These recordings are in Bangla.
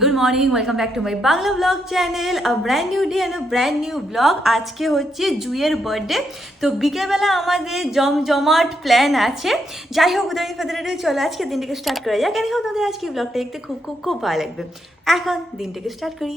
Good morning, welcome back to my Bangla blog channel. A brand new day and a brand new blog. আজকে হচ্ছে জুইয়ের বার্থডে, তো বিকেলবেলা আমাদের জমজমাট প্ল্যান আছে। যাই হোক, চলো আজকে দিনটাকে স্টার্ট করা যাক। কেন হোক তোমাদের আজকে ব্লগটা দেখতে খুব খুব খুব ভালো লাগবে। এখন দিনটাকে স্টার্ট করি।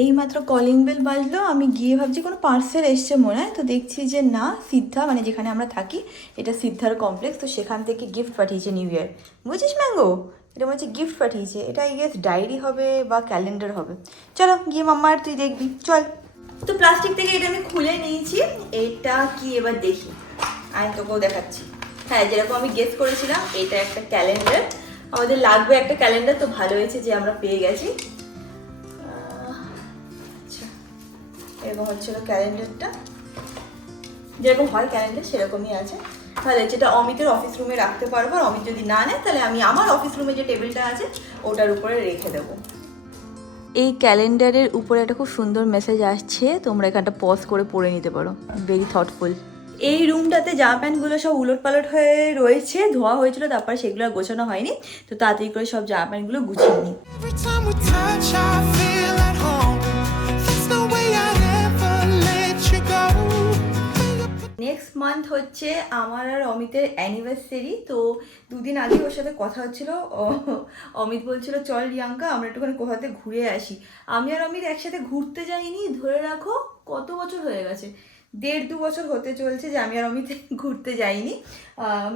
এই মাত্র কলিং বেল বাজলো, আমি গিয়ে ভাবছি কোনো পার্সেল এসছে মনে হয়, তো দেখছি যে না, সিদ্ধা মানে যেখানে আমরা থাকি এটা সিদ্ধার কমপ্লেক্স, তো সেখান থেকে গিফট পাঠিয়েছে নিউ ইয়ার। বুঝিস ম্যাঙ্গো, এটা মনে হচ্ছে গিফট পাঠিয়েছে। এটা আই গেস ডায়েরি হবে বা ক্যালেন্ডার হবে। চলো গিয়ে মাম্মা আর তুই দেখবি, চল। তো প্লাস্টিক থেকে এটা আমি খুলে নিয়েছি। এটা কি এবার দেখি, আমি তোকেও দেখাচ্ছি। হ্যাঁ, যেরকম আমি গেস করেছিলাম, এটা একটা ক্যালেন্ডার। আমাদের লাগবে একটা ক্যালেন্ডার, তো ভালো হয়েছে যে আমরা পেয়ে গেছি। আচ্ছা, এরকম হচ্ছিল ক্যালেন্ডারটা, যেরকম হয় ক্যালেন্ডার সেরকমই আছে। তাহলে যেটা অমিতের অফিস রুমে রাখতে পারবো, আর অমিত যদি না নেয় তাহলে আমি আমার অফিস রুমে যে টেবিলটা আছে ওটার উপরে রেখে দেবো। এই ক্যালেন্ডারের উপরে একটা খুব সুন্দর মেসেজ আসছে, তোমরা এখানটা পজ করে পড়ে নিতে পারো। Very thoughtful. এই রুমটাতে জামা প্যান্টগুলো সব উলট পালট হয়ে রয়েছে, ধোয়া হয়েছিল, তারপর সেগুলো আর গোছানো হয়নি, তো তাড়াতাড়ি করে সব জামা প্যান্টগুলো গুছিয়ে নিই। নেক্সট মান্থ হচ্ছে আমার আর অমিতের অ্যানিভার্সারি, তো দুদিন আগে ওর সাথে কথা হচ্ছিল। অমিত বলছিল চল রিয়াঙ্কা আমরা একটুখানি কোথাতে ঘুরে আসি। আমি আর অমিত একসাথে ঘুরতে যাইনি, ধরে রাখো কত বছর হয়ে গেছে, 1.5-2 বছর হতে চলছে যে আমি আর অমিত ঘুরতে যাইনি।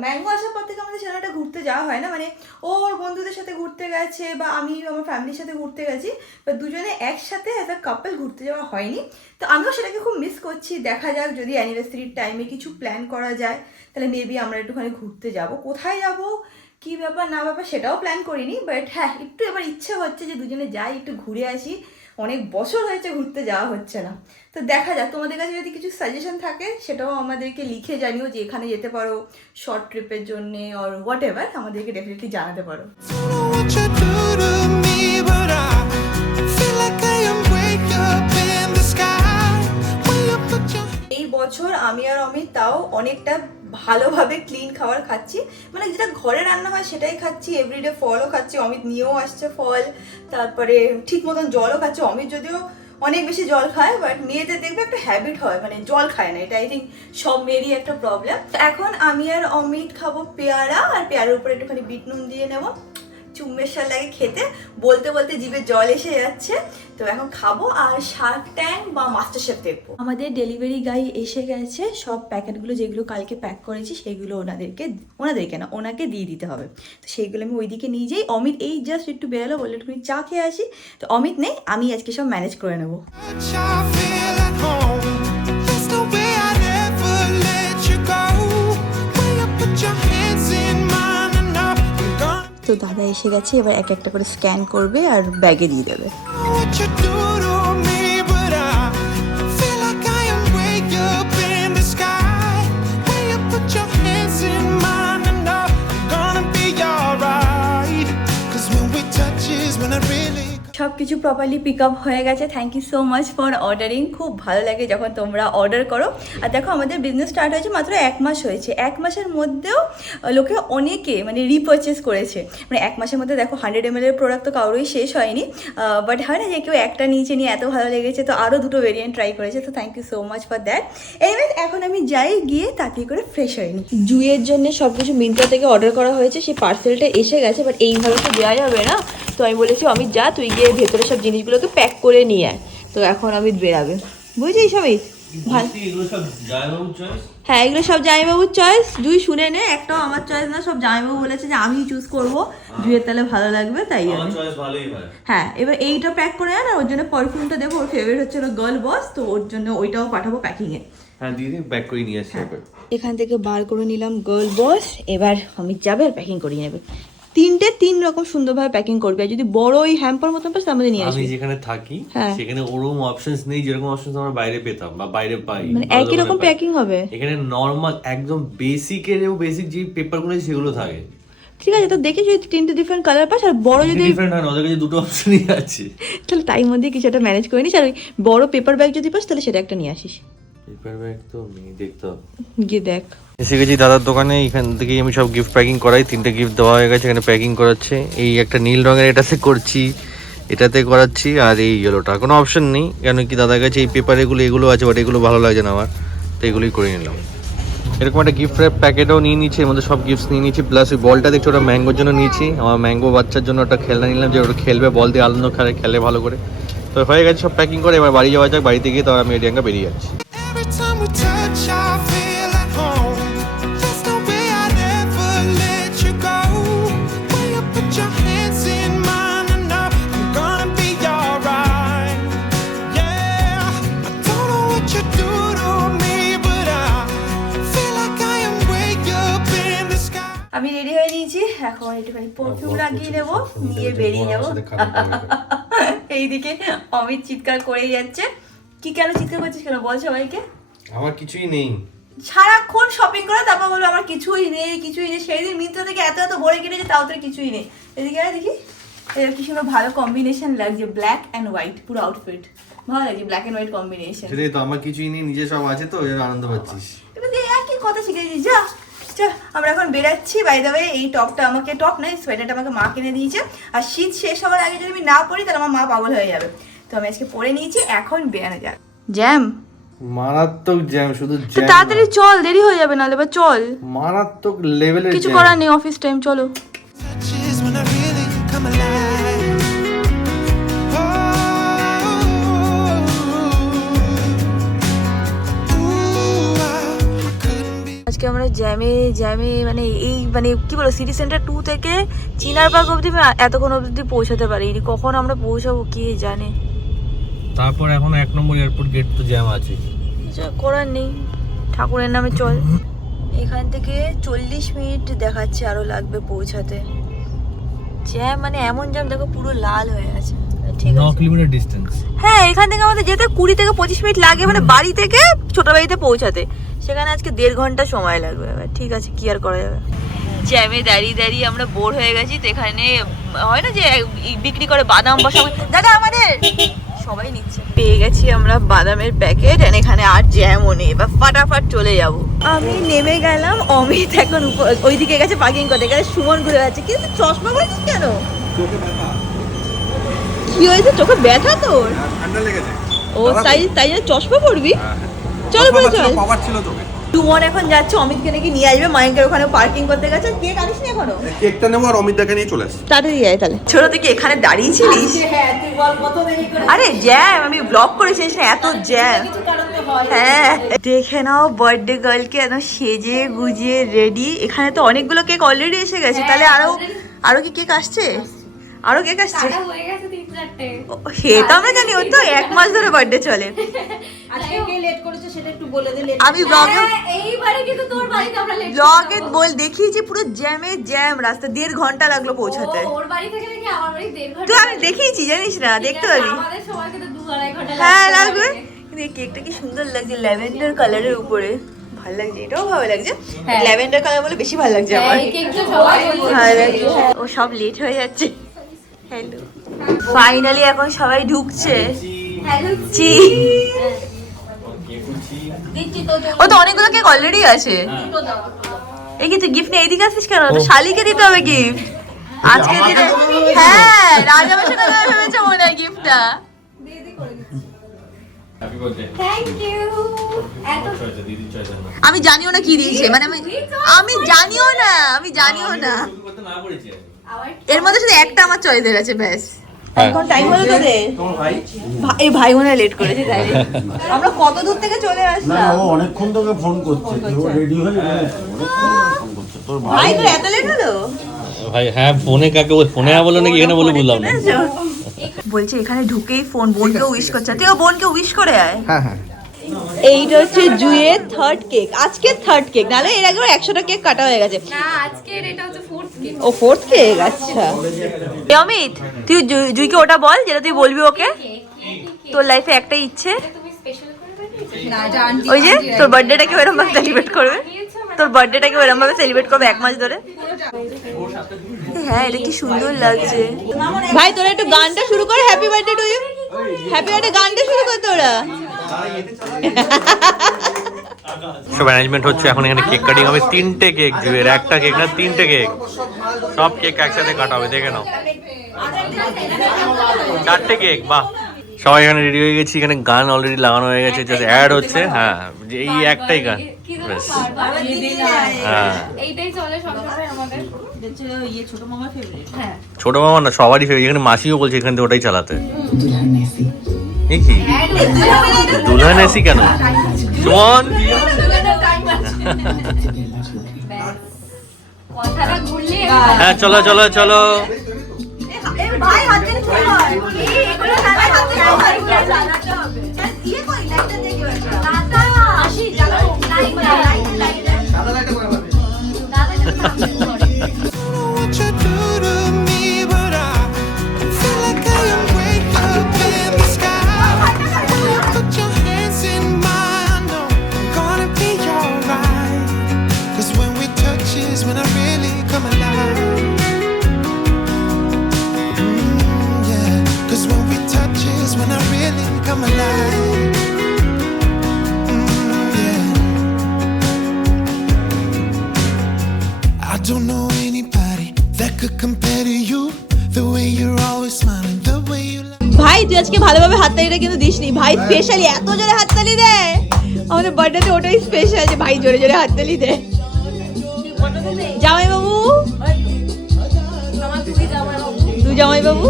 ম্যাঙ্গো আসার পর থেকে আমাদের সেটা ঘুরতে যাওয়া হয় না, মানে ওর বন্ধুদের সাথে ঘুরতে গেছে বা আমি আমার ফ্যামিলির সাথে ঘুরতে গেছি, বা দুজনে একসাথে অ্যাজ আ কাপল ঘুরতে যাওয়া হয়নি। তো আমিও সেটাকে খুব মিস করছি। দেখা যাক যদি অ্যানিভার্সারির টাইমে কিছু প্ল্যান করা যায় তাহলে মেবি আমরা একটুখানি ঘুরতে যাব। কোথায় যাব, কী ব্যাপার না ব্যাপার সেটাও প্ল্যান করিনি, বাট হ্যাঁ একটু এবার ইচ্ছে হচ্ছে যে দুজনে যাই, একটু ঘুরে আসি। অনেক বছর হয়েছে ঘুরতে যাওয়া হচ্ছে না, তো দেখা যাক। তোমাদের কাছে যদি কিছু সাজেশন থাকে সেটাও আমাদেরকে লিখে জানিও যে এখানে যেতে পারো শর্ট ট্রিপের জন্যে, অর হোয়াট এভার, আমাদেরকে ডেফিনেটলি জানাতে পারো। এই বছর আমি আর অমিত তাও অনেকটা ভালোভাবে ক্লিন খাবার খাচ্ছি, মানে যেটা ঘরে রান্না হয় সেটাই খাচ্ছি। এভরিডে ফলও খাচ্ছি, অমিত নিয়েও আসছে ফল, তারপরে ঠিক মতন জলও খাচ্ছে। অমিত যদিও অনেক বেশি জল খায়, বাট মেয়েদের দেখবে একটা হ্যাবিট হয়, মানে জল খায় না, এটা আই থিঙ্ক সব মেয়েরই একটা প্রবলেম। এখন আমি আর অমিত খাবো পেয়ারা, আর পেয়ারার উপরে একটুখানি বিট নুন দিয়ে নেবো। চুম্বেশ্বর লাগে খেতে, বলতে বলতে জিভে জল এসে যাচ্ছে। তো এখন খাবো আর শার্ক ট্যাঙ্ক বা মাস্টার শেফ দেখবো। আমাদের ডেলিভারি গাই এসে গেছে, সব প্যাকেটগুলো যেগুলো কালকে প্যাক করেছি সেগুলো ওনাদেরকে না ওনাকে দিয়ে দিতে হবে, তো সেইগুলো আমি ওইদিকে নিয়ে যাই। অমিত এই জাস্ট একটু বেরোলো, বললো একটুখানি চা খেয়ে আসি, তো অমিত নেই, আমি আজকে সব ম্যানেজ করে নেবো। তো দাদা এসে গেছে, এবার এক একটা করে স্ক্যান করবে আর ব্যাগে দিয়ে দেবে। সব কিছু প্রপারলি পিক আপ হয়ে গেছে। Thank you so much for ordering. খুব ভালো লাগে যখন তোমরা অর্ডার করো। আর দেখো আমাদের বিজনেস স্টার্ট হয়েছে মাত্র 1 মাস হয়েছে, 1 মাসের মধ্যেও লোকে অনেকে মানে রিপারচেস করেছে। মানে 1 মাসের মধ্যে দেখো 100 ml এর প্রোডাক্ট তো কারোই শেষ হয়নি, বাট হয় না যে কেউ একটা নিচে নিয়ে এত ভালো লেগেছে, তো আরও 2টো ভেরিয়েন্ট ট্রাই করেছে। তো thank you so much for that. Anyways এখন আমি যাই, গিয়ে তাড়াতাড়ি করে ফ্রেশ হয়নি। জুইয়ের জন্য সব কিছু মিন্ত্রা থেকে অর্ডার করা হয়েছে, সেই পার্সেলটা এসে গেছে, বাট এইভাবে তো দেওয়া যাবে না। তো আমি বলেছি অমিত যা তুই গিয়ে ভেতরে সব জিনিসগুলোকে প্যাক করে নিয়ে আয়। তো এখন অমিত বেরাবে, বুঝিস অমিত? হ্যাঁ, এগুলো সব জামাইবাবুর চয়েস। জুই শুনে নে, একটাও আমার চয়েস না, সব জামাইবাবু বলেছে যে আমি চুজ করবো, জুইয়ের তাহলে ভালো লাগবে, তাই হ্যাঁ। এবার এইটা প্যাক করে আন, ওর জন্য পারফিউমটা দেবো, ওর ফেভারিট হচ্ছে গার্ল বস, তো ওর জন্য ওইটাও পাঠাবো প্যাকিংয়ে। হ্যাঁ দিদি, প্যাক করে নিয়ে আসছি। এখান থেকে বার করে নিলাম গার্ল বস, এবার অমিত যাবে আর প্যাকিং করিয়ে নেবে। 3 রকম সুন্দরভাবে প্যাকিং করবে, আর যদি বড় ওই হ্যাম্পার মতন পাস আমাদের নিয়ে আসবে। আমি যেখানে থাকি সেখানে ওরকম অপশনস নেই, যেরকম অপশনস আমরা বাইরে পেতাম বা বাইরে পাই, মানে একই রকম প্যাকিং হবে। এখানে নরমাল একদম বেসিকেরও বেসিক যে পেপারগুলো সেগুলো থাকে। ঠিক আছে, তো দেখে যদি 3টে ডিফারেন্ট কালার পাস, আর বড় যদি ডিফারেন্ট হয় না, ওদের কাছে 2টো অপশনই আছে, তাহলে তাই মধ্যে কিছু একটা ম্যানেজ করে নিস। আর ওই বড় পেপার ব্যাগ যদি পাস তাহলে সেটা একটা নিয়ে আসিস। পেপার ব্যাগ তো নেই, দেখতে হবে, গিয়ে দেখ। এসে গেছি দাদার দোকানে, এখান থেকেই আমি সব গিফট প্যাকিং করাই। 3টে গিফট দেওয়া হয়ে গেছে, এখানে প্যাকিং করাচ্ছে। এই একটা নীল রঙের এটাতে করছি, এটাতে করাচ্ছি। আর এই ইয়েলোটা কোনো অপশন নেই, কেন কি দাদার কাছে এই পেপার এগুলো আছে, বাট এগুলো ভালো লাগছে না আমার, তো এগুলোই করে নিলাম। এরকম একটা গিফট র্যাপ প্যাকেটও নিয়ে নিচ্ছি, এর মধ্যে সব গিফটস নিয়ে নিচ্ছি, প্লাস ওই বলটা দেখছি ওটা ম্যাঙ্গোর জন্য নিয়েছি, আমার ম্যাঙ্গো বাচ্চার জন্য একটা খেলনা নিলাম, যে ওটা খেলবে, বল দিয়ে আনন্দ খেলে ভালো করে। তো হয়ে গেছে সব প্যাকিং করে, এবার বাড়ি যাওয়া যাক। বাড়িতে গিয়ে তবে আমি রিয়াঙ্কা বেরিয়ে যাচ্ছি। Every time we touch, I feel at home. There's no way I'd ever let you go. When you put your hands in mine, I know I'm gonna be alright. Yeah, I don't know what you do to me, but I feel like I am way up in the sky. আমি রেডি হয়ে নিয়েছি, এখন একটুখানি পারফিউম লাগিয়ে নেবো, নিয়ে বেরিয়ে যাবো। এইদিকে অমিত চিৎকার করেই যাচ্ছে। কি কেন চিৎকার করছিস কেন বল সবাইকে? আমার কিছুই নেই, সারাক্ষণ শপিং করে তারপর বলবো আমার কিছুই নেই কিছুই নেই। সেই দিন মিন্ত্রা থেকে এত এত ভরে কিনেছে, তাও তোর কিছুই নেই। এদিকে দেখি এর কি সুন্দর ভালো কম্বিনেশন লাগছে, ব্ল্যাক অ্যান্ড হোয়াইট, পুরো আউটফিট ভালো লাগছে, ব্ল্যাক অ্যান্ড হোয়াইট কম্বিনেশন। সেটাই তো, আমার কিছুই নেই, নিজে সব আছে তো, এর আনন্দ পাচ্ছিস। এবার দিয়ে একই কথা শিখেছিস, যা চল আমরা এখন বেরাচ্ছি। বাই দ্য ওয়ে এই টপটা আমাকে, টপ নয় সোয়েটারটা আমাকে মা কিনে দিয়েছে, আর শীত শেষ হওয়ার আগে যদি আমি না পরি তাহলে আমার মা পাগল হয়ে যাবে। তো আমি আজকে পরে নিয়েছি, এখন বেরানো যাক। জ্যাম, মারাত্মক জ্যাম, শুধু তো তাড়াতাড়ি চল, দেরি হয়ে যাবে নাহলে। বা চল, মারাত্মক লেভেলের কিছু করার নেই, অফিস টাইম, চলো। Touches when I really come alive. Oh, ooh, I couldn't be. আজকে আমরা জ্যামে মানে এই মানে কি বলো, সিটি সেন্টার 2 থেকে চিনার বাগ অবধি এতক্ষণ অবধি পৌঁছাতে পারিনি। কখন আমরা পৌঁছাবো কে জানে। তারপর এখন 1 নম্বর এয়ারপোর্ট গেট তো জ্যাম আছে, কিছু করার নেই, ঠাকুরের নামে চল। এখান থেকে 40 মিনিট দেখাচ্ছে আরো লাগবে পৌঁছাতে। জ্যাম মানে এমন জ্যাম, দেখো পুরো লাল হয়ে আছে। ঠিক 9 আছে, কিলোমিটার ডিসটেন্স। হ্যাঁ এখান থেকে আমাদের যেতে 20 থেকে 25 মিনিট লাগে, মানে বাড়ি থেকে ছোট বাড়িতে পৌঁছাতে। সেখানে আজকে 1.5 ঘন্টা সময় লাগবে। ঠিক আছে, কি আর করা যাবে। জ্যামে দাঁড়িয়ে দাঁড়িয়ে আমরা বোর হয়ে গেছি। তো এখানে হয় না যে বিক্রি করে বাদাম বা সবাই, দাদা আমাদের সবাই নিচ্ছে। পেয়ে গেছি আমরা বাদামের প্যাকেট, এখানে আর জ্যামও নেই, এবার ফাটাফাট চলে যাব। আমি নেমে গেলাম, অমিত এখন ওইদিকে গেছে পার্কিং করতে, এখানে সুমন ঘুরে যাচ্ছে। কিন্তু চশমা পরেছিস কেন? কি হয়েছে, চোখে ব্যথা তোর? ঠান্ডা লেগেছে। ও তাই তাই জন্য চশমা পরবি? চল পরে চল। পাওয়ার ছিল তোকে। সুমন এখন যাচ্ছে অমিতকে নাকি নিয়ে আসবে, মায়ের ওখানে পার্কিং করতে গেছে। কেক আনিস নি এখনো? কেকটা নেবো আর অমিত দাকে নিয়ে চলে আসি। তাড়াতাড়ি আয় তাহলে। ছোট থেকে এখানে দাঁড়িয়ে ছিলিস? আরে জ্যাম, আমি ব্লগ করেছিস না, এত জ্যাম। হ্যাঁ দেখে নাও, বার্থডে গার্লকে একদম সেজে গুজিয়ে রেডি। এখানে তো অনেকগুলো কেক অলরেডি এসে গেছে, তাহলে আরো কি কেক আসছে? আরো কেক আসছে? সে তো আমরা জানি, ও তো 1 মাস ধরে বার্থডে চলে। আমি ব্লগে দেখিয়েছি পুরো জ্যামে জ্যাম, রাস্তা 1.5 ঘন্টা লাগলো পৌঁছাতে। তো আমি দেখিয়েছি জানিস না, দেখতে পাবি। হ্যাঁ লাগবে। কিন্তু এই কেকটা কি সুন্দর লাগছে, ল্যাভেন্ডার কালারের উপরে, ভালো লাগছে। এটাও ভালো লাগছে, ল্যাভেন্ডার কালার বলে বেশি ভালো লাগছে আমার। ভালো লাগছে। ও সব লেট হয়ে যাচ্ছে। হ্যালো, ফাইনালি এখন সবাই ঢুকছে। চি ও তো অনেকগুলো কেক অলরেডি আছে। এই কি তুই গিফট নিয়ে এইদিকে আসিস কেন? তো শালিকে দিতে হবে গিফট আজকে দিনে। হ্যাঁ রাজা বসে কথা ভেবেছে মনে হয় গিফটটা। আমি জানিও না কি দিয়েছে, মানে আমি জানিও না। এর মধ্যে শুধু একটা আমার চয়েসের আছে, ব্যাস। এখন টাইম হলো তোদের? এই ভাই মনে লেট করেছে, তাই আমরা কত দূর থেকে চলে আসলাম। ও অনেকক্ষণ তোকে ফোন করছে, ও রেডি হয়ে ফোন করছে। তোর ভাই তোর এত লেট হলো? ভাই হ্যাঁ, ফোনে কাকে ফোনে বলো নাকি এখানে বলে বললাম না। বলছে এখানে ঢুকেই ফোন, বোনকে উইশ করছে। তুই বোনকে উইশ করে আয়। হ্যাঁ হ্যাঁ। এইটা হচ্ছে জুয়ের 3rd কেক, আজকে 3rd কেক, নাহলে এর আগে 100টা কেক কাটা হয়ে গেছে। না আজকের এটা হচ্ছে 4th কেক। ও 4th কেক, আচ্ছা। অমিত তুই জুইকে ওটা বল যেটা তুই বলবি ওকে। তোর লাইফে একটাই ইচ্ছে, তুমি স্পেশাল করে বানিয়েছো? না এটা আন্টি ওই যে তোর বার্থডেটাকে এরকম ভাবে সেলিব্রেট করবে, তোর বার্থডেটাকে এরকম ভাবে সেলিব্রেট করবে 1 মাস ধরে। হ্যাঁ এটা কি সুন্দর লাগছে। ভাই তোরা একটু গানটা শুরু কর, happy birthday to you. Happy birthday গানটা শুরু কর তোরা। সব অ্যারেঞ্জমেন্ট হচ্ছে এখন। এখানে কেক কাটিং হবে, 3টে কেক দিবে, একটা কেক না 3টে কেক, সব কেক একসাথে কাটা হবে। দেখে নাও, 4টে কেক, বাহ। সবাই এখানে রেডি হয়ে গেছি, এখানে গান অলরেডি লাগানো হয়ে গেছে, জাস্ট অ্যাড হচ্ছে। হ্যাঁ, এই একটাই গান, ব্যাস। হ্যাঁ, এইটাই চলে সবসময় আমাদের। ছোট মামা না, সবারই ফেভারিট। এখানে মাসিও বলছে এখান থেকে ওটাই চালাতে। এই কি দুলহান এসি কেন? সুমন, কথাটা ঘুরলে হ্যাঁ চলো চলো চলো। ভাই হাত দিয়ে কি হয়? এগুলো ভাই হাত দিয়ে জানাতে হবে। দিয়ে কই লাইটটা দিয়ে দিও একটা। দাদা আসি জানো লাইট দাদা লাইটটা করে পাবে। দাদা what you do to me, but I feel like I am way up in the sky. When you put your hands in mine, I know I'm gonna be alright. 'Cause when we touch is when I really come alive. Yeah. 'Cause when we touch is when I really come alive. Yeah. I don't know anybody that could compare to you. The way you're always smiling, the way you laugh. ভাই তুই আজকে ভালোভাবে হাততালিটা কিন্তু দিসনি ভাই, স্পেশালি এত জোরে হাততালি দেয় আমাদের বার্থডেতে, ওটাই স্পেশাল যে ভাই জোরে জোরে হাততালি দেয়। জামাই বাবু, তুই জামাই বাবু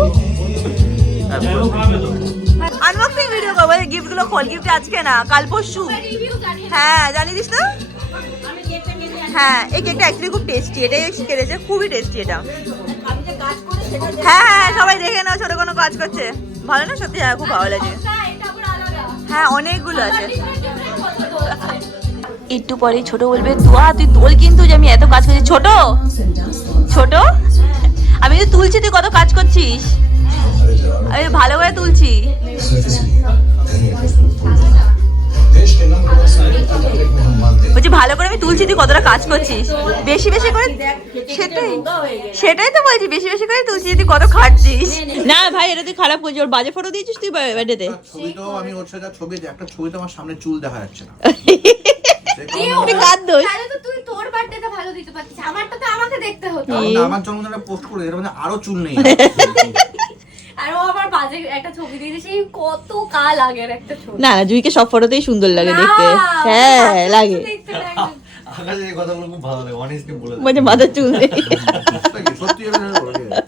আনবক্সিং ভিডিও করবো, গিফট গুলো খোল। গিফট আজকে না, কাল পরশু। হ্যাঁ জানিয়ে দিস তো। হ্যাঁ এই কেকটা অ্যাকচুয়ালি খুব টেস্টি, এটাই কেটেছে, খুবই টেস্টি এটা। হ্যাঁ হ্যাঁ সবাই দেখে নাও, ছোট কোনো কাজ করছে ভালো না সত্যি, হ্যাঁ খুব ভালো লাগে। হ্যাঁ অনেকগুলো আছে। একটু পরেই ছোট বলবে দোয়া তুই তোল কিন্তু, যে আমি এত কাজ করছি। ছোট ছোট আমি তো তুলছি, তুই কত কাজ করছিস, আমি ভালো করে তুলছি। বলছি ভালো করে আমি তুলছি, তুই কতটা কাজ করছিস, বেশি বেশি করে। সেটাই সেটাই তো বলছি, বেশি বেশি করে তুলছি, তুই কত খাটছিস। না ভাই এটা তুই খারাপ করছিস, ওর বাজে ফটো দিয়েছিস তুই বার্থডেতে। ছবিতেও আমি ওর সাথে ছবি, একটা ছবিতে আমার সামনে চুল দেখা যাচ্ছে না। কার দোষ? তাহলে তো তুই তোর বার্থডেতে ভালো দিতে পারতিস, আমারটা তো আমাকে দেখতে হতো। আমার জন্মদিনে পোস্ট করে এর মধ্যে আরো চুল নেই। আর ও আবার বাজে একটা ছবি দিয়ে দিয়েছে, কত কাল আগের একটা ছবি। না জুইকে সব ফটোতেই সুন্দর লাগে না, দেখতে। হ্যাঁ লাগে, দেখতে লাগে। আকাশে এই কথাগুলো খুব ভালো লাগে, অনেস্টলি বলে দেয়। বলছে মাথার চুল নেই। সত্যি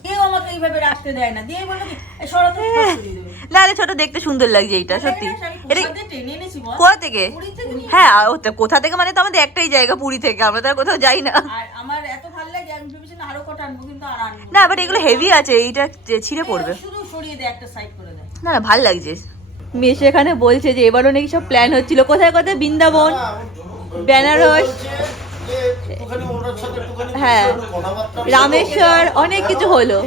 কেউ আমাকে এইভাবে রাখতে দেয় না, দিয়ে বলো কি এই সরাতে সরিয়ে দেবে। না রে ছোট দেখতে সুন্দর লাগছে এইটা সত্যি। এটা কোথা থেকে টেনে এনেছি বল? কোথা থেকে? পুরী থেকে নিয়ে। হ্যাঁ কোথা থেকে মানে তো আমাদের একটাই জায়গা, পুরী থেকে, আমরা তো আর কোথাও যাই না। আর আমার এত ভালো লাগে আমি ভেবেছিলাম আরো কটা আনবো, কিন্তু আর আনবো না বাট এগুলো হেভি আছে, এইটা ছিঁড়ে পড়বে। শুধু সরিয়ে দেয়, একটা সাইড করে দেয়। না না ভাল লাগছে। মেশ এখানে বলছে যে এবারও নাকি সব প্ল্যান হচ্ছিল, কোথায় কোথায়, বৃন্দাবন, বেনারস, হ্যাঁ রামেশ্বর, অনেক কিছু হলো।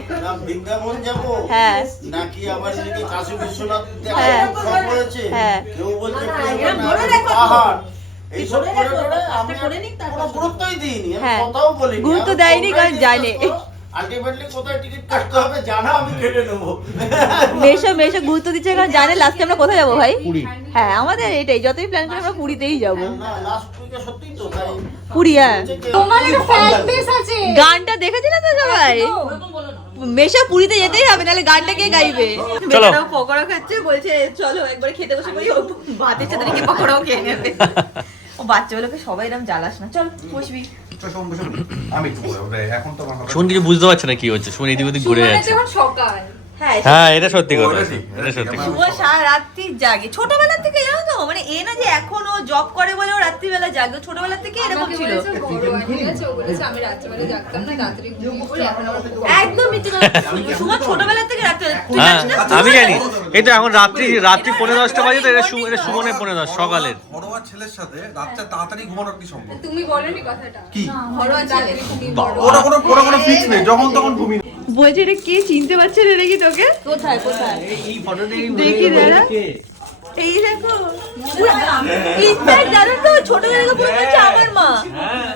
বৃন্দাবন যাবো হ্যাঁ নাকি আবার এদিকে কাশী বিশ্বনাথ হ্যাঁ। সব বলেছে, হ্যাঁ। কেউ বলছে এরা বলে রাখো। পাহাড় এইসব করে করে রাখো, টরে আস্তে আমি করে নিক, তারপর কোনো গুরুত্বই দিইনি, আমি হ্যাঁ। কথাও বলিনি। গুরুত্ব দেয়নি কারণ জানে। আলটিমেটলি কোথায় টিকিট কাটতে হবে জানা, আমি কেটে নেবো। মেশো গুরুত্ব দিচ্ছে কারণ জানে লাস্টে আমরা কোথায় যাবো ভাই। হ্যাঁ আমাদের এটাই, যতই প্ল্যান করি আমরা পুরীতেই যাবো। না লাস্ট উইকে সত্যিই তো তাই পুরী, হ্যাঁ তোমার একটা ফ্যান বেস আছে। গানটা দেখেছি না তো সবাই। মেশা পুরীতে যেতেই হবে, নাহলে গানটা কে গাইবে। চলো। বেচারাও পকোড়া খাচ্ছে, বলছে চলো একবারে খেতে বসে পড়ি, ও ভাতের সাথে নাকি পকোড়াও খেয়ে নেবে। ও বাচ্চাগুলোকে সবাই এরকম জ্বালাস না, চল বসবি। আমি একটু বলবো, এখন তো আমার শুন কিছু বুঝতে পারছে না কি হচ্ছে, শুন এদিক ওদিক ঘুরে সুমনের যাচ্ছে। যখন সকাল, হ্যাঁ হ্যাঁ এটা সত্যি কথা, ওটা ঠিক, এটা সত্যি কথা। ও সারা রাত্রি জাগে ছোটবেলা থেকে, জানো তো, মানে এ না যে এখন ও জব করে বলে ও রাত্রিবেলা জাগে, ও ছোটবেলা থেকে এরকম আমাকে ছিল। বলেছে বড় হয়ে গেছে, ও বলেছে আমি রাত্রিবেলা জাগতাম না, তাড়াতাড়ি ঘুমিয়ে পড়ি, এখন আবার একদম মিথ্যে কথা। সুমন ছোটবেলা থেকে রাত্রিবেলা, তুই হ্যাঁ জানিস না? আমি জানি, এই তো এখন রাত্রি 9:30 বাজে, তো এটা সুমনের 9:30 সকালের। ঘরোয়া ছেলের সাথে রাতটা তাড়াতাড়ি ঘুমানোর কি সম্ভব? তুমি বলনি কথাটা। কি? ঘরোয়া ছেলে, তুমি বড়। ওটা কোনো ফিক্স নেই, যখন তখন ঘুমি। বলছে এটা কে, চিনতে পারছে না নাকি তোকে? কোথায় কোথায় দেখি দাঁড়া, এই দেখো ইনফ্যাক্ট জানো তো ছোটবেলা থেকে পুরো মনে হচ্ছে আমার মা,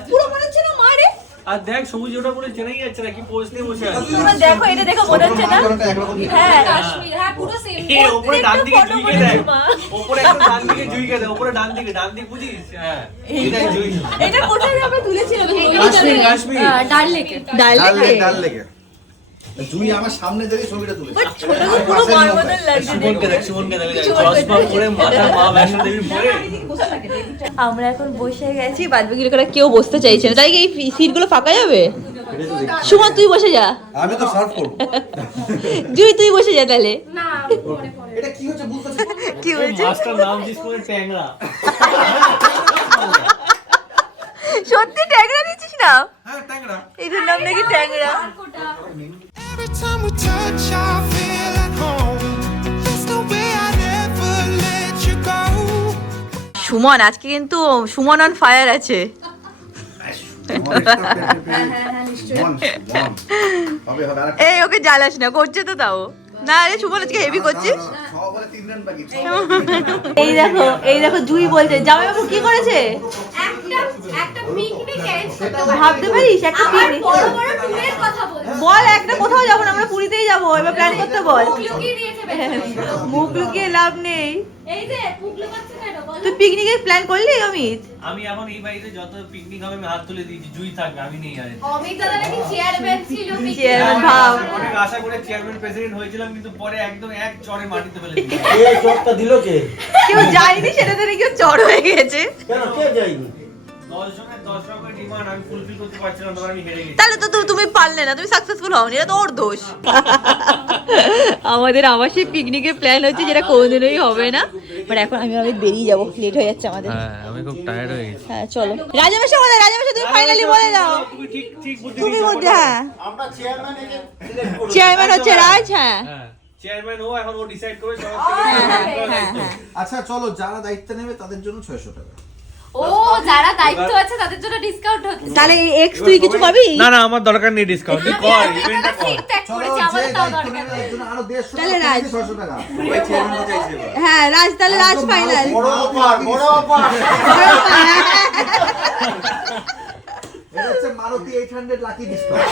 পুরো মনে হচ্ছে না মা রে। আর দেখ সবুজ ওটা বলে চেনাই যাচ্ছে না কি পোজ নিয়ে বসে আছে তোমরা দেখো এটা দেখো মনে হচ্ছে না হ্যাঁ কাশ্মীর, হ্যাঁ পুরো সেম। ওপরে ডান দিকে photo জুইকে করেছো দেখ মা। ওপরে একদম ডান দিকে জুইকে দেখ ওপরে ডান দিকে বুঝিস হ্যাঁ এটাই জুই এটা কোথায় আমরা তুলেছিলাম কাশ্মীর কাশ্মীর ডাল লেকে। ডাল লেগে জুই আমার সামনে দেখে ছবিটা তুলেছে ছোটকে পুরো মার মতন লাগছে সুমনকে দেখ চশমা পরে মাথা মা বৈষ্ণো দেবীর পরে আমরা এখন বসে গেছি বাদ বাকি লোকেরা কেউ বসতে চাইছে না তাই কি এই সিটগুলো ফাঁকা যাবে সুমন তুই বসে যা আমি তো সার্ভ করব জুই তুই বসে যা তাহলে না পরে পরে। এটা কি হচ্ছে বুঝতে কি হয়েছে মাস্টার নাম জিস করে ট্যাংরা সত্যি ট্যাংরা দিচ্ছিস না হ্যাঁ ট্যাংরা এটার নাম নাকি ট্যাংরা Every time we touch, I feel at home. There's no way I'd ever let you go. Suman আজকে কিন্তু সুমন অন ফায়ার আছে হবে হবে আর এই ওকে জ্বালাস না করছে তো তাও না রে সুমন আজকে হেভি করছিস সবারে 3 রান বাকি এই দেখো জুই বলছে জামাইবাবু কি করেছে একটা পিকনিক অ্যারেঞ্জ করতে ভাবতে পারিস একটা পিকনিক বড় বড় ট্যুরের কথা বলছি। বল একটা কোথাও যাবো না আমরা পুরীতেই যাবো এবার প্ল্যান করতে বল লুকিয়ে দিয়েছে বেচারা। মুখ লুকিয়ে লাভ নেই এই যে পুগলো পাচ্ছে কেন বলো? তুই পিকনিকের প্ল্যান করলি অমিত আমি এখন এই বাড়িতে যত পিকনিক হবে আমি হাত তুলে দিয়েছি জুই থাকবে আমি নেই আর অমিত দাদা নাকি চেয়ারম্যান ছিল picnic চেয়ারম্যান এর। ভাব অনেক আশা করে চেয়ারম্যান প্রেসিডেন্ট হয়েছিলাম কিন্তু পরে একদম এক চড়ে মাটিতে ফেলে দিয়েছি এই চটটা দিল কে? কেউ যায়নি সেটা ধরে কেউ চড় হয়ে গেছে কেন কে যায়নি? 10 জনের 10 রকমের ডিমান্ড আমি ফুলফিল করতে পারছিলাম না আমি হেরে গেছি তাহলে তো তুমি পারলে না তুমি সাকসেসফুল হওনি এটা তো ওর দোষ আমাদের আবার সেই পিকনিকের প্ল্যান হচ্ছে যেটা কোনোদিনই হবে না বাট এখন আমি বেরিয়ে যাবো লেট হয়ে যাচ্ছে আমাদের হ্যাঁ আমি খুব টায়ার্ড হয়ে গেছি হ্যাঁ চলো রাজামেশা বলে রাজামেশা তুমি ফাইনালি বলে দাও তুমি ঠিক ঠিক বুদ্ধি তুমি দিয়েছো। বলতে হ্যাঁ আমরা চেয়ারম্যান একে সিলেক্ট করব চেয়ারম্যান হচ্ছে রাজ হ্যাঁ হ্যাঁ চেয়ারম্যান ও এখন ও ডিসাইড করবে সবার হ্যাঁ হ্যাঁ আচ্ছা চলো যারা দায়িত্ব নেবে তাদের জন্য 600 টাকা ও যারা দায়িত্ব আছে তাদের জন্য ডিসকাউন্ট হচ্ছে। তাহলে এক্স তুই কিছু পাবি না না আমার দরকার নেই ডিসকাউন্ট তুই কর ইভেন্টটা কর সিট ত্যাগ চলো করেছে যে আমাদের তাও দায়িত্ব দরকার নেবে নেই। তাদের জন্য আরো 150 তাহলে রাজ। 600 টাকা হ্যাঁ রাজ তাহলে রাজ ফাইনাল বড় অফার এটা হচ্ছে মারুতি 800 লাকি ডিসকাউন্ট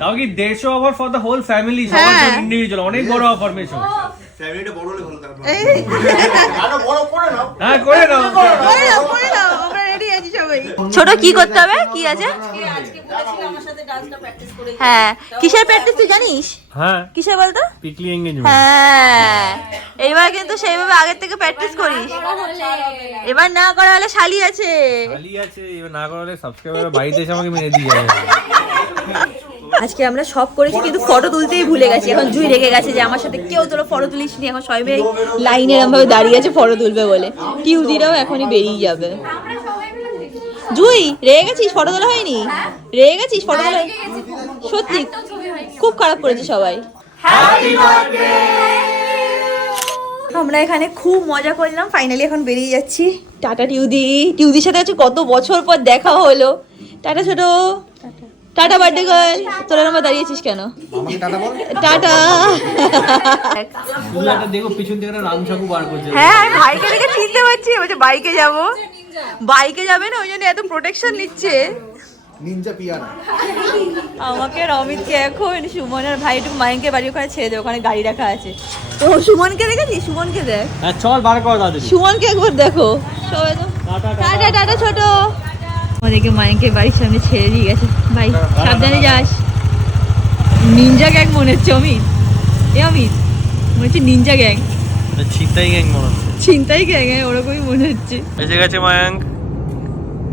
তাও কি 150 offer for the whole family সবার হ্যাঁ। জন্য ইন্ডিভিজুয়াল অনেক বড় অফার মেশো ফ্যামিলিটা বড় হলে ভালো তারপর আরো বড় করে নাও হ্যাঁ করে নাও আমরা রেডি আছি সবাই ছোট কি করতে হবে কি আছে আজকে বলেছিল আমার সাথে ডান্সটা প্র্যাকটিস করে হ্যাঁ কিসের প্র্যাকটিস তুই জানিস হ্যাঁ কিসের বলতো পিকলি এঙ্গেজমেন্ট হ্যাঁ এইবার কিন্তু সেইভাবে আগের থেকে প্র্যাকটিস করিস এবার না করা হলে শালি আছে খালি আছে এবার না করলে সাবস্ক্রাইবার বাড়িতে এসে আমাকে মেরে দিয়ে যাবে আজকে আমরা সব করেছি কিন্তু ফটো তুলতেই ভুলে গেছি এখন জুই রেগে গেছে যে আমার সাথে কেউ তোরা ফটো তুলিস নি এখন সবাই মিলে লাইনে এরকম ভাবে দাঁড়িয়ে আছে ফটো তুলবে বলে টিউদিরাও এখনই বেরিয়ে যাবে আমরা সবাই মিলে দেখি। জুই রেগে গেছিস ফটো তোলা হয়নি রেগে গেছিস ফটো তোলা রেগে গেছি খুব। সত্যি একটাও ছবি হয়নি। খুব খারাপ করেছে সবাই আমরা এখানে খুব মজা করলাম ফাইনালি এখন বেরিয়ে যাচ্ছি টাটা টিউদির সাথে আছে কত বছর পর দেখা হলো টাটা ছোট টাটা বার্থডে গার্ল তোরা আমার দাঁড়িয়েছিস কেন আমাকে টাটা বল টাটা একটা দেখো পিছন থেকে একটা রামসাকু বার করছে হ্যাঁ আমি ভাইকে দেখে চিনতে পারছি বলছে বাইকে যাব বাইকে যাবে না ওই জন্য এত প্রোটেকশন নিচ্ছে নিনজা পিয়ানা আমাকে আর অমিতকে এখন সুমনের ভাই একটু মায়ঙ্কের বাড়ি ওখানে ছেড়ে দেবে ওখানে গাড়ি রাখা আছে তো সুমনকে দেখেছিস সুমনকে দেখ হ্যাঁ চল বার কর দাদু সুমনকে একবার দেখো সবাই তো টাটা টাটা ছোট আমাদেরকে মায়ঙ্কের বাড়ির সামনে ছেড়ে দিয়ে গেছে ভাই সাবধানে যাস নিনজা গ্যাং মনে হচ্ছে অমিত অমিত মনে হচ্ছে নিনজা গ্যাং ছিনতাই গ্যাং মনে হচ্ছে চিন্তাই গ্যাং ওরকমই মনে হচ্ছে এসে গেছে মায়াঙ্ক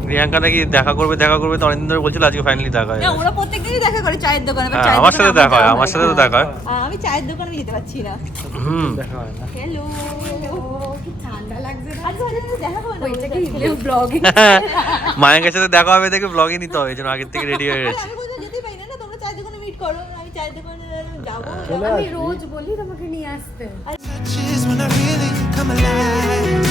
প্রিয়াঙ্কা নাকি দেখা করবে তো অনেকদিন ধরে বলছিল আজকে ফাইনালি দেখা হয়ে না গেছে। ওরা প্রত্যেকদিনই দেখা করে চায়ের দোকানে but হ্যাঁ, চায়ের আমার দোকানে সাথে দেখা হয় যাওয়া আমার সাথে তো দেখা হয় আমি চায়ের দোকানে যেতে পারছি না হুম হ্যালো কি ঠান্ডা লাগছে না? আজকে দেখা হবে না ওইটা কি ব্লগিং? মায়াঙ্কের সাথে দেখা হবে দেখে ব্লগে নিতে হবে এই জন্য আগের থেকে রেডি হয়ে গেছে আমি কোথাও যেতেই পারি না তোমরা চায়ের দোকানে মিট করো আমি চায়ের দোকানে যাবো আমি রোজ বলি তোমাকে নিয়ে আসতে। touches when I really come alive.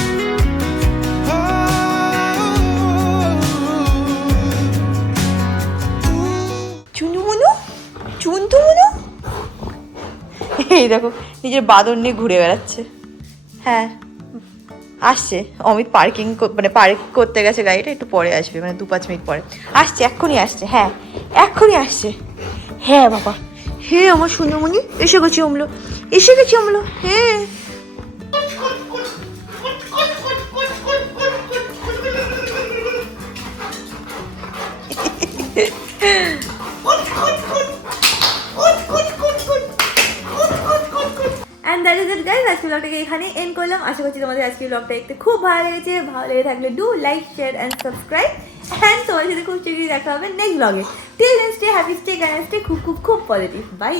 চুনুমুনু চুনতুমুনু এই দেখো নিজের বাদর নিয়ে ঘুরে বেড়াচ্ছে হ্যাঁ আসছে অমিত পার্কিং মানে পার্ক করতে গেছে গাড়িটা, একটু পরে আসবে, মানে 2-5 মিনিট পরে আসছে, এক্ষুনি আসছে, হ্যাঁ এক্ষুনি আসছে। হ্যাঁ বাবা, হ্যাঁ আমার সোনামণি এসে গেছি অমলো, এসে গেছি অমলো, হ্যাঁ। And that is it guys, আজকে ব্লগটাকে এখানে এন্ড করলাম। আশা করছি তোমাদের আজকে ব্লগটা দেখতে খুব ভালো লেগেছে। ভালো লেগে থাকলে do like, share and subscribe. And তোমার সাথে খুব শীঘ্রই দেখা হবে নেক্সট ব্লগে। Till then stay happy, stay kind, stay খুব খুব খুব পজিটিভ। বাই।